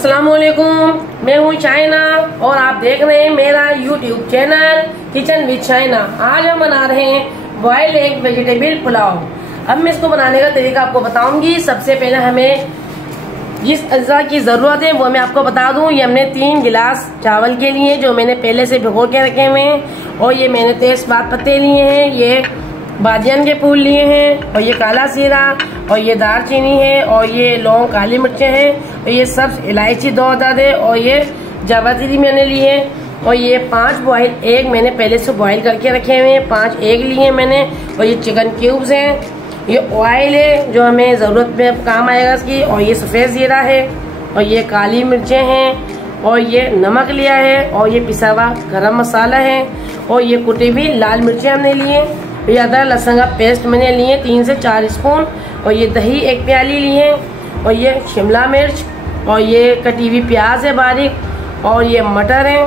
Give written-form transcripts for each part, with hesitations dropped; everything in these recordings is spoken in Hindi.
अस्सलामुअलैकुम, मैं हूँ चाइना और आप देख रहे हैं मेरा YouTube channel kitchen with China. आज हम बना रहे हैं बॉइल्ड एग वेजिटेबल पुलाव। अब मैं इसको बनाने का तरीका आपको बताऊंगी। सबसे पहले हमें जिस अज्जा की जरूरत है वो मैं आपको बता दूं। ये हमने 3 गिलास चावल के लिए जो मैंने पहले से भिगो के रखे हुए हैं, और ये मैंने तेजपात पत्ते लिए हैं, ये बादियान के फूल लिए हैं, और ये काला जीरा, और ये दालचीनी है, और ये लौंग काली मिर्चें हैं, और ये सब इलायची 2 अदद है, और ये जावित्री मैंने लिए हैं, और ये 5 बॉयल एग मैंने पहले से बॉयल करके रखे हुए हैं। 5 एग लिए हैं मैंने, और ये चिकन क्यूब्स हैं, ये ऑयल है जो हमें ज़रूरत में काम आएगा इसकी, और ये सफ़ेद जीरा है, और ये काली मिर्चें हैं, और ये नमक लिया है, और ये पिसा हुआ गरम मसाला है, और ये कुटी हुई लाल मिर्चें हमने लिए, ये अदरक लहसुन का पेस्ट मैंने लिए 3 से 4 स्पून, और ये दही 1 प्याली लिए, और ये शिमला मिर्च, और ये कटी हुई प्याज है बारीक, और ये मटर है,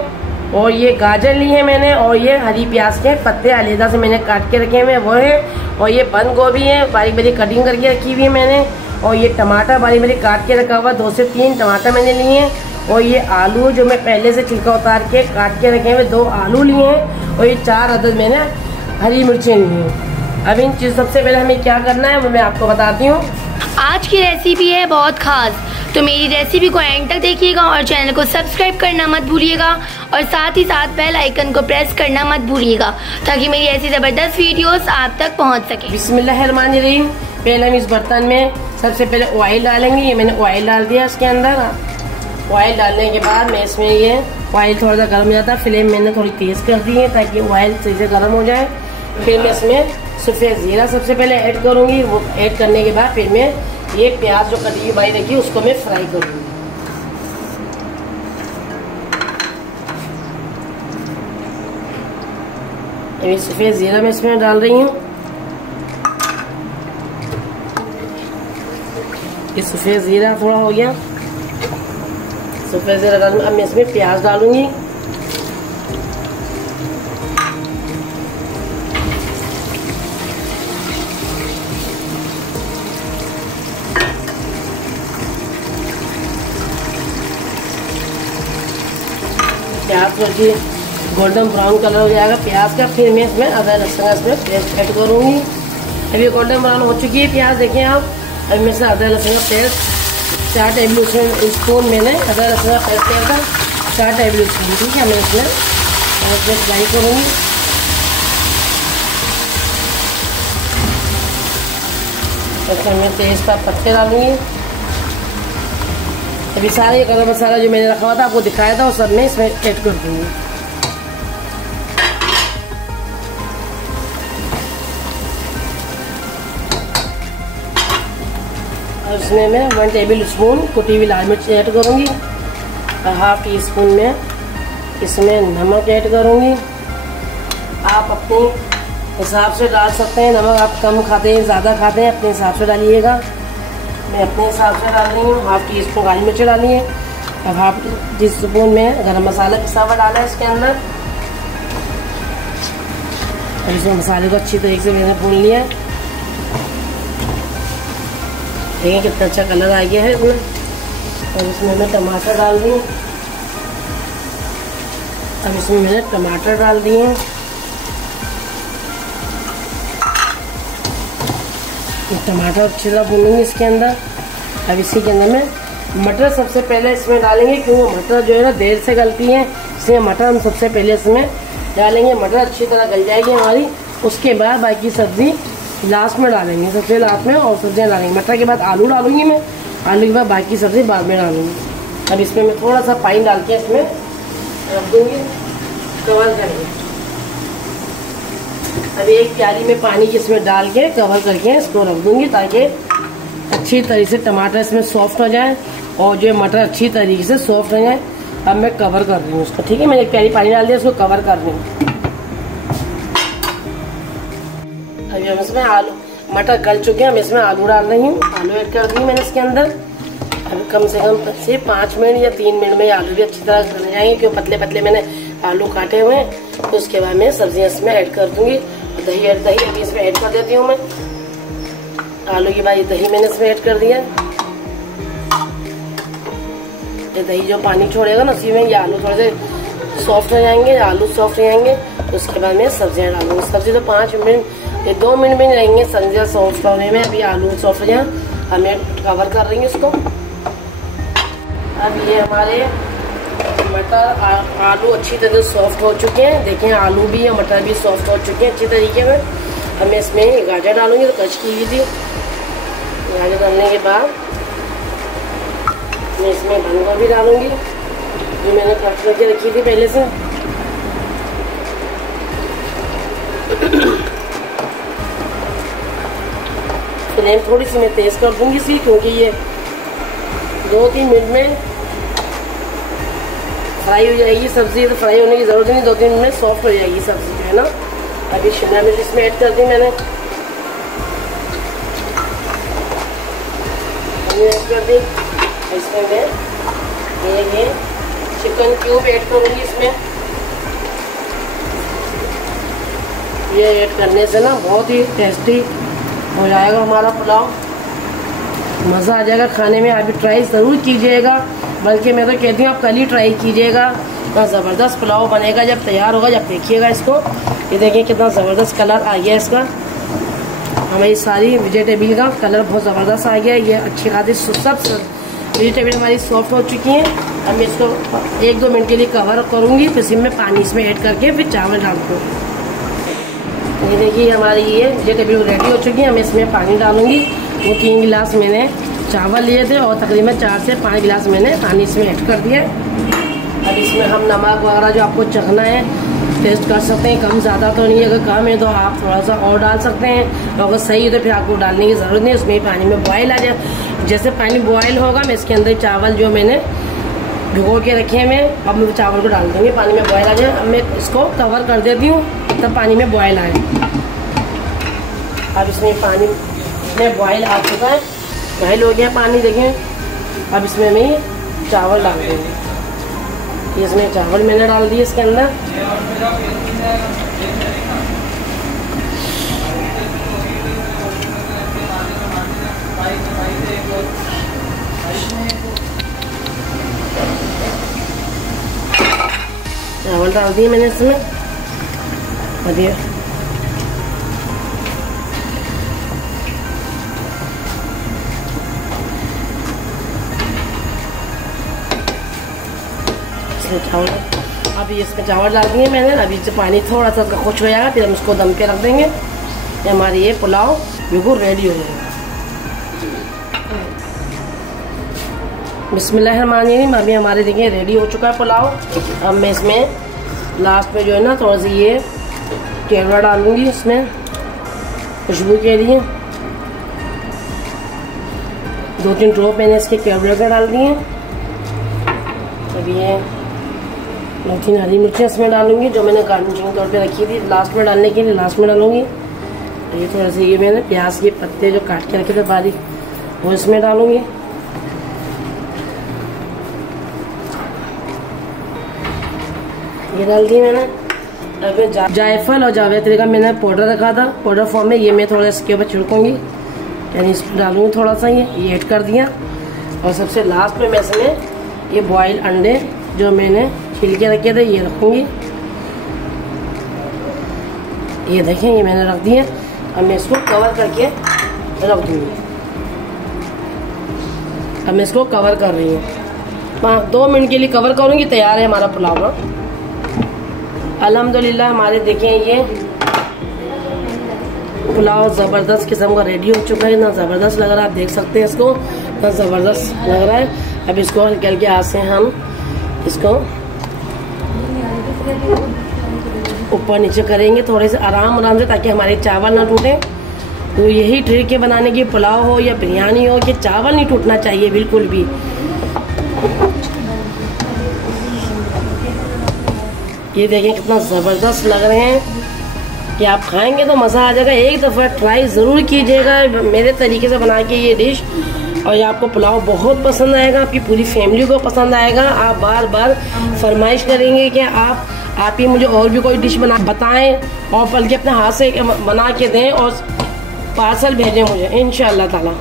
और ये गाजर ली है मैंने, और ये हरी प्याज के पत्ते अलग से मैंने काट के रखे हुए वो है, और ये बंद गोभी है बारीक बारीक कटिंग करके रखी हुई है मैंने, और ये टमाटर बारीक बारीक काट के रखा हुआ 2 से 3 टमाटर मैंने लिए हैं, और ये आलू जो मैं पहले से छिलका उतार के काट के रखे हुए 2 आलू लिए हैं, और ये 4 अदद मैंने हरी मिर्चें ली हैं। अब इन चीज सबसे पहले हमें क्या करना है वो मैं आपको बताती हूँ। आज की रेसिपी है बहुत खास, तो मेरी रेसिपी को एंड तक देखिएगा और चैनल को सब्सक्राइब करना मत भूलिएगा, और साथ ही साथ बेल आइकन को प्रेस करना मत भूलिएगा ताकि मेरी ऐसी जबरदस्त वीडियोस आप तक पहुंच सके। बिस्मिल्लाहिर्रहमानिर्रहीम। पहले हम इस बर्तन में सबसे पहले ऑयल डालेंगे। ये मैंने ऑयल डाल दिया इसके अंदर। ऑयल डालने के बाद मैं इसमें ये ऑयल थोड़ा सा गर्म हो जाता है, फ्लेम मैंने थोड़ी तेज कर दी है ताकि ऑयल सही से गर्म हो जाए। फिर मैं इसमें सफ़ेद जीरा सबसे पहले ऐड करूंगी। वो ऐड करने के बाद फिर मैं ये प्याज जो कटी हुई बाई रखी उसको मैं फ्राई करूंगी। ये सफ़ेद जीरा मैं इसमें डाल रही हूँ। ये सफ़ेद जीरा थोड़ा हो गया, सफ़ेद जीरा डाल। अब मैं इसमें प्याज डालूंगी। प्याज थोड़ी गोल्डन ब्राउन कलर हो जाएगा प्याज का, फिर मैं इसमें अदरक लहसुन का इसमें पेस्ट ऐड करूँगी। अभी गोल्डन ब्राउन हो चुकी है प्याज, देखिए आप। अभी मैं इसमें अदरक लहसुन का पेस्ट 4 टेबल स्पून मैंने अदरक लहसुन का पेस्ट किया था, 4 टेबल स्पून। ठीक है, मैं इसमें फ्राई करूँगी। इसमें मैं तेजपात पत्ते डालूँगी। अभी सारे गरम मसाला जो मैंने रखा हुआ था आपको दिखाया था वो सब मैं इसमें ऐड कर दूँगी। और इसमें मैं 1 टेबल स्पून कुटी हुई लाल मिर्च ऐड करूँगी, और ½ टी स्पून में इसमें नमक ऐड करूँगी। आप अपने हिसाब से डाल सकते हैं नमक, आप कम खाते हैं ज़्यादा खाते हैं अपने हिसाब से डालिएगा। मैं अपने हिसाब से डाल रही हूँ। ½ टी स्पून काली मिर्च डाली है, अब ½ टी स्पून में गरम मसाला पिसा हुआ डाला है इसके अंदर। और इसमें मसाले को अच्छी तरीके से मैंने भून लिया है। देखिए कितना अच्छा कलर आ गया है इसमें। और इसमें मैं टमाटर डाल दी। अब इसमें मैंने टमाटर डाल दिए हैं। टमाटर अच्छी तरह भूनूंगी इसके अंदर। अब इसी के अंदर में मटर सबसे पहले इसमें डालेंगे, क्योंकि मटर जो है ना देर से गलती है, इसलिए मटर हम सबसे पहले इसमें डालेंगे। मटर अच्छी तरह गल जाएगी हमारी, उसके बाद बाकी सब्जी लास्ट में डालेंगे, सबसे लास्ट में और सब्जियाँ डालेंगे। मटर के बाद आलू डालूंगी मैं, आलू के बाद बाकी सब्जी बाद में डालूंगी। अब इसमें मैं थोड़ा सा पानी डाल के इसमें रख दूँगी, कवर करेंगे। अभी 1 प्याली में पानी इसमें डाल के कवर करके इसको रख दूंगी ताकि अच्छी तरीके से टमाटर इसमें सॉफ्ट हो जाए और जो मटर अच्छी तरीके से सॉफ्ट हो जाए। अब मैं कवर कर रही हूँ उसको। ठीक है, मैंने 1 प्याली पानी डाल दिया, इसको कवर कर रही हूँ। अभी हम इसमें आलू मटर गल चुके हैं, हम इसमें आलू डाल रही हूँ। आलू ऐड कर दी मैंने इसके अंदर। अभी कम से कम से 5 मिनट या 3 मिनट में आलू भी अच्छी तरह गल जाएंगे, क्योंकि पतले पतले मैंने आलू काटे हुए हैं। तो उसके बाद मैं सब्जियां इसमें ऐड कर दूंगी। दही अभी इसमें ऐड कर देती हूँ मैं। आलू की भाई दही मैंने इसमें ऐड कर दिया। ये दही जो पानी छोड़ेगा ना उसी में ये आलू थोड़े से सॉफ्ट हो जाएंगे, आलू सॉफ्ट हो जाएंगे। तो उसके बाद में सब्जियाँ डालूंगी। सब्जी तो 5 मिनट 2 मिनट में रहेंगे सब्जियाँ सॉफ्ट होने में। अभी आलू सॉफ्ट हो जाए हमें कवर कर रही इसको। अब ये हमारे मटर आलू अच्छी तरह से सॉफ्ट हो चुके हैं। देखें आलू भी और मटर भी सॉफ्ट हो चुके हैं अच्छी तरीके में। अब मैं इसमें गाजर डालूंगी, तो कच की थी। गाजर डालने के बाद मैं इसमें बंद गोभी डालूंगी जो मैंने कट करके रखी थी पहले से। फ्लेम थोड़ी सी मैं तेज कर दूंगी इसकी, क्योंकि ये 2-3 मिनट में फ्राई हो जाएगी सब्जी। तो फ्राई होने की जरूरत नहीं, 2-3 मिनट में सॉफ्ट हो जाएगी सब्जी जो है ना। अभी शिमला मिर्च इसमें ऐड कर दी मैंने, ऐड कर दी। इसमें मैं ये चिकन क्यूब ऐड करूँगी इसमें। ये ऐड करने से ना बहुत ही टेस्टी हो जाएगा हमारा पुलाव, मज़ा आ जाएगा खाने में। आप भी ट्राई ज़रूर कीजिएगा, बल्कि मैं तो कहती हूँ आप कल ही ट्राई कीजिएगा। इतना ज़बरदस्त पुलाव बनेगा जब तैयार होगा, जब देखिएगा इसको। ये देखिए कितना ज़बरदस्त कलर आ गया इसका। हमारी सारी वेजिटेबल का कलर बहुत ज़बरदस्त आ गया। ये अच्छी खासी सब वेजिटेबल हमारी सॉफ्ट हो चुकी हैं। अब मैं इसको 1-2 मिनट के लिए कवर करूँगी, फिर इसमें पानी इसमें ऐड करके फिर चावल डाल दूँगी। ये देखिए हमारी ये वेजिटेबल रेडी हो चुकी है। मैं इसमें पानी डालूंगी। वो 3 गिलास मैंने चावल लिए थे और तकरीबन 4 से 5 गिलास मैंने पानी इसमें ऐड कर दिया। अब इसमें हम नमक वगैरह जो आपको चखना है टेस्ट कर सकते हैं, कम ज़्यादा तो नहीं। अगर कम है तो आप थोड़ा सा और डाल सकते हैं, अगर सही है तो फिर आपको डालने की ज़रूरत नहीं। उसमें पानी में बॉयल आ जाए, जैसे पानी बॉयल होगा मैं इसके अंदर चावल जो मैंने भिगो के रखे हैं मैं अब मैं चावल को डाल दूँगी। पानी में बॉयल आ जाए, अब मैं इसको कवर कर देती हूँ तब पानी में बॉयल आए। अब इसमें पानी में बॉयल आ चुका है, बॉयल हो गया पानी देखें। अब इसमें मैं चावल डाल दूँगी। इसमें चावल मैंने डाल दिए इसके अंदर। चावल डाल दिए मैंने इसमें। और चावल अभी इसमें चावल डाल दिए मैंने। अभी से पानी थोड़ा सा खुश हो जाएगा, फिर हम इसको दम पे रख देंगे। हमारी ये पुलाव बिल्कुल रेडी हो जाएगा। बिस्मिल्लाहिर्रहमानिर्रहीम। अभी हमारे देखिए रेडी हो चुका है पुलाव। अब मैं इसमें लास्ट में जो है ना थोड़ा सा ये केवड़ा डालूंगी इसमें खुशबू के लिए। 2-3 ड्रॉप मैंने इसके केवड़े का डाल दिए। अभी ये 2-3 हरी मिर्चें इसमें डालूंगी जो मैंने गार्निशिंग तौर पे रखी थी, लास्ट में डालने के लिए लास्ट में डालूंगी। ये थोड़ा सा ये मैंने प्याज के पत्ते जो काट के रखे थे बारीक वो इसमें डालूंगी। ये डाल दी मैंने। अब जायफल और जावित्री का मैंने पाउडर रखा था पाउडर फॉर्म में, ये मैं थोड़ा इसके ऊपर छिड़कूंगी, यानी इसमें डालूंगी थोड़ा सा। ये ऐड कर दिया। और सबसे लास्ट में मैं इसमें ये बॉयल अंडे जो मैंने छिल के रखे थे ये रखूंगी। ये देखें ये मैंने रख दिए। अब मैं इसको कवर करके रख दूंगी। अब मैं इसको कवर कर रही हूँ, 2 मिनट के लिए कवर करूंगी। तैयार है हमारा पुलाव। अल्हम्दुलिल्लाह हमारे देखें ये पुलाव ज़बरदस्त किस्म का रेडी हो चुका है। इतना ज़बरदस्त लग रहा है, आप देख सकते हैं इसको, इतना ज़बरदस्त लग रहा है। अब इसको हल्के हल्के हाथ से हम इसको ऊपर नीचे करेंगे थोड़े से आराम से, ताकि हमारे चावल ना टूटे। तो यही ट्रिक है बनाने की, पुलाव हो या बिरयानी हो, कि चावल नहीं टूटना चाहिए बिल्कुल भी। ये देखें कितना ज़बरदस्त लग रहे हैं कि आप खाएंगे तो मज़ा आ जाएगा। एक दफ़ा ट्राई ज़रूर कीजिएगा मेरे तरीके से बना के ये डिश, और ये आपको पुलाव बहुत पसंद आएगा, आपकी पूरी फैमिली को पसंद आएगा। आप बार बार फरमाइश करेंगे कि आप ही मुझे और भी कोई डिश बना बताएं, और बल्कि अपने हाथ से बना के दें और पार्सल भेजें मुझे इंशाअल्लाह ताला।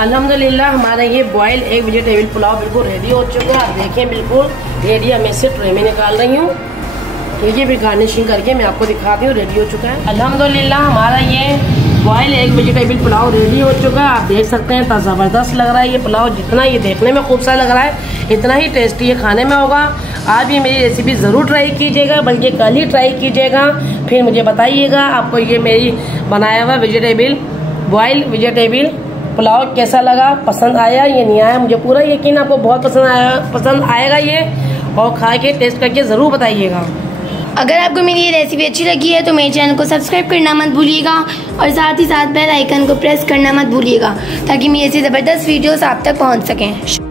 अल्हम्दुलिल्लाह हमारा ये बॉयल एग वेजिटेबल पुलाव बिल्कुल रेडी हो चुका है। आप देखें बिल्कुल रेडी, मैं इसे ट्रे में निकाल रही हूँ। ये भी गार्निशिंग करके मैं आपको दिखाती हूँ, रेडी हो चुका है। अल्हम्दुलिल्लाह हमारा ये boil egg vegetable pulao ready हो चुका है। आप देख सकते हैं, इतना ज़बरदस्त लग रहा है ये पुलाव। जितना ये देखने में खूबसूरत लग रहा है, इतना ही टेस्टी ये खाने में होगा। आप ये मेरी रेसिपी ज़रूर ट्राई कीजिएगा, बल्कि कल ही ट्राई कीजिएगा, फिर मुझे बताइएगा आपको ये मेरी बनाया हुआ वेजिटेबल बॉयल वेजिटेबल पुलाव कैसा लगा, पसंद आया या नहीं आया। मुझे पूरा यकीन आपको बहुत पसंद आएगा ये, और खा के टेस्ट करके ज़रूर बताइएगा। अगर आपको मेरी ये रेसिपी अच्छी लगी है तो मेरे चैनल को सब्सक्राइब करना मत भूलिएगा और साथ ही साथ बेल आइकन को प्रेस करना मत भूलिएगा, ताकि मेरी ऐसी ज़बरदस्त वीडियोस आप तक पहुंच सकें।